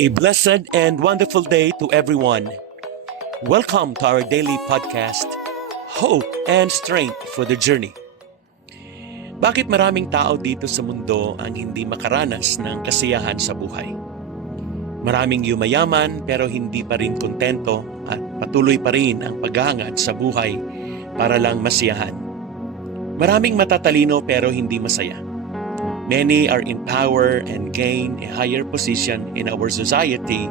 A blessed and wonderful day to everyone. Welcome to our daily podcast, Hope and Strength for the Journey. Bakit maraming tao dito sa mundo ang hindi makaranas ng kasiyahan sa buhay? Maraming yumayaman pero hindi pa rin kontento at patuloy pa rin ang paghahangad sa buhay para lang masiyahan. Maraming matatalino pero hindi masaya. Many are in power and gain a higher position in our society,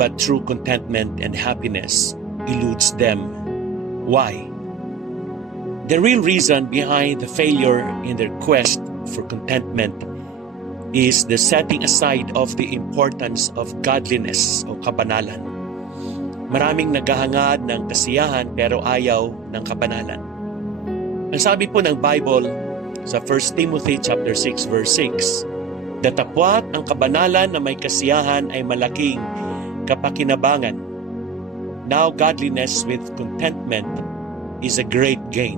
but true contentment and happiness eludes them. Why? The real reason behind the failure in their quest for contentment is the setting aside of the importance of godliness o kabanalan. Maraming naghahangad ng kasiyahan pero ayaw ng kabanalan. Ang sabi po ng Bible sa 1 Timothy chapter 6 verse 6, datapwat ang kabanalan na may kasiyahan ay malaking kapakinabangan. Now godliness with contentment is a great gain.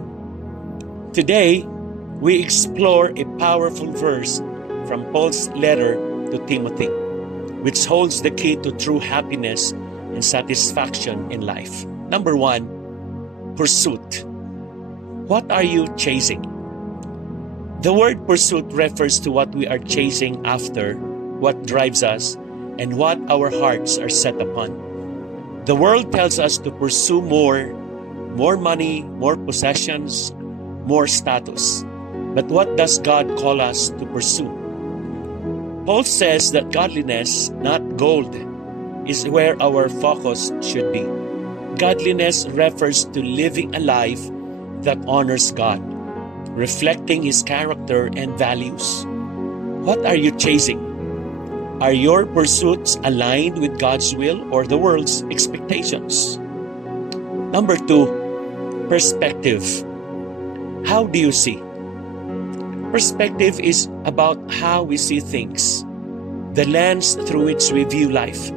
Today, we explore a powerful verse from Paul's letter to Timothy, which holds the key to true happiness and satisfaction in life. Number 1, pursuit. What are you chasing? The word pursuit refers to what we are chasing after, what drives us, and what our hearts are set upon. The world tells us to pursue more money, more possessions, more status. But what does God call us to pursue? Paul says that godliness, not gold, is where our focus should be. Godliness refers to living a life that honors God, reflecting His character and values. What are you chasing? Are your pursuits aligned with God's will or the world's expectations? Number 2, perspective. How do you see? Perspective is about how we see things, the lens through which we view life.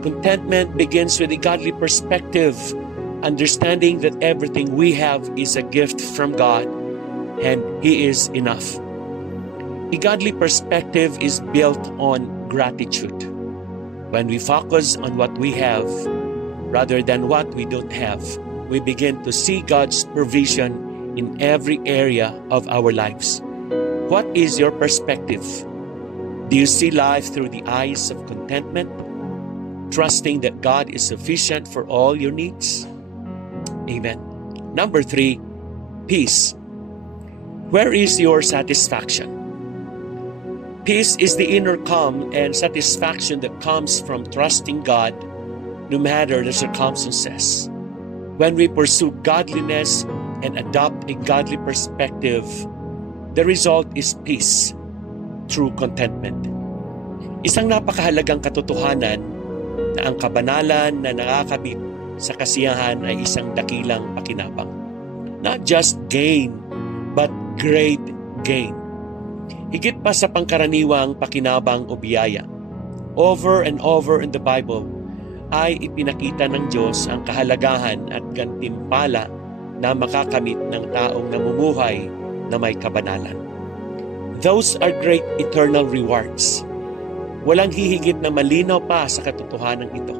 Contentment begins with a godly perspective, understanding that everything we have is a gift from God and He is enough. A godly perspective is built on gratitude. When we focus on what we have rather than what we don't have, we begin to see God's provision in every area of our lives. What is your perspective? Do you see life through the eyes of contentment, trusting that God is sufficient for all your needs? Amen. Number 3, peace. Where is your satisfaction? Peace is the inner calm and satisfaction that comes from trusting God no matter the circumstances. When we pursue godliness and adopt a godly perspective, the result is peace through contentment. Isang napakahalagang katotohanan na ang kabanalan na nakakabit sa kasiyahan ay isang dakilang pakinabang. Not just gain, but great gain. Higit pa sa pangkaraniwang pakinabang o biyaya. Over and over in the Bible ay ipinakita ng Diyos ang kahalagahan at gantimpala na makakamit ng taong namumuhay na may kabanalan. Those are great eternal rewards. Walang hihigit na malinaw pa sa katotohanan ito.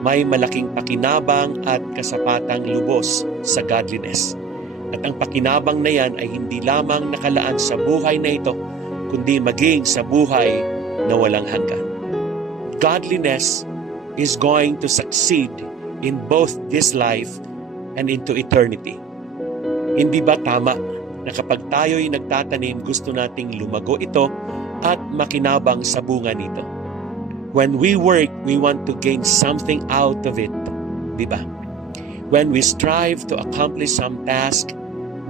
May malaking pakinabang at kasapatang lubos sa godliness. At ang pakinabang na yan ay hindi lamang nakalaan sa buhay na ito, kundi maging sa buhay na walang hanggan. Godliness is going to succeed in both this life and into eternity. Hindi ba tama na kapag tayo'y nagtatanim, gusto nating lumago ito at makinabang sa bunga nito? When we work, we want to gain something out of it. Di ba? When we strive to accomplish some task,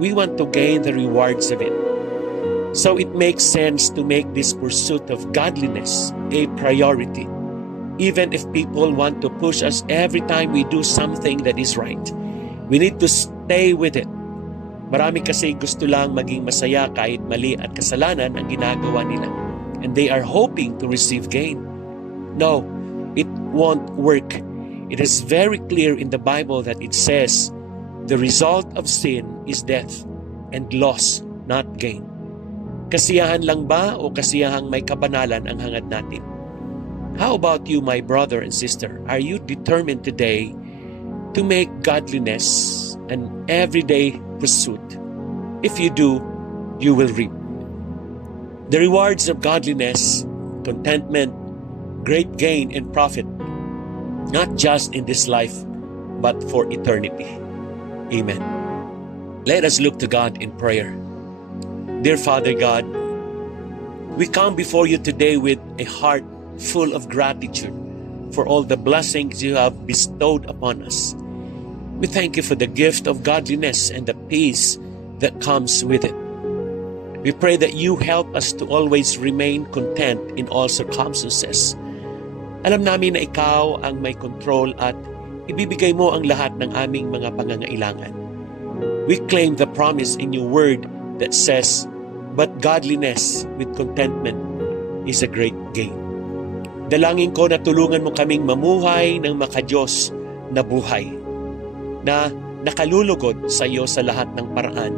we want to gain the rewards of it. So it makes sense to make this pursuit of godliness a priority. Even if people want to push us every time we do something that is right, we need to stay with it. Marami kasi gusto lang maging masaya kahit mali at kasalanan ang ginagawa nila. And they are hoping to receive gain. No, it won't work. It is very clear in the Bible that it says, the result of sin is death and loss, not gain. Kasiyahan lang ba o kasiyahang may kabanalan ang hangad natin? How about you, my brother and sister? Are you determined today to make godliness an everyday pursuit? If you do, you will reap the rewards of godliness, contentment, great gain and profit, not just in this life, but for eternity. Amen. Let us look to God in prayer. Dear Father God, we come before you today with a heart full of gratitude for all the blessings you have bestowed upon us. We thank you for the gift of godliness and the peace that comes with it. We pray that you help us to always remain content in all circumstances. Alam namin na ikaw ang may control at ibibigay mo ang lahat ng aming mga pangangailangan. We claim the promise in your word that says, "But godliness with contentment is a great gain." Dalangin ko na tulungan mo kaming mamuhay ng makadiyos na buhay, na nakalulugod sa iyo sa lahat ng paraan.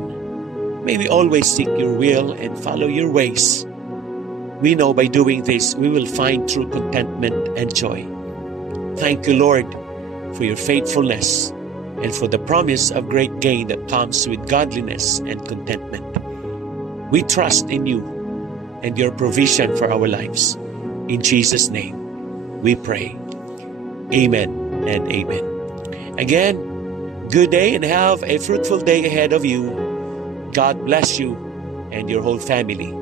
May we always seek your will and follow your ways. We know by doing this, we will find true contentment and joy. Thank you, Lord, for your faithfulness and for the promise of great gain that comes with godliness and contentment. We trust in you and your provision for our lives. In Jesus' name, we pray. Amen and amen. Again, good day and have a fruitful day ahead of you. God bless you and your whole family.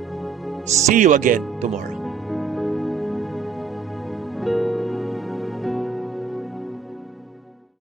See you again tomorrow.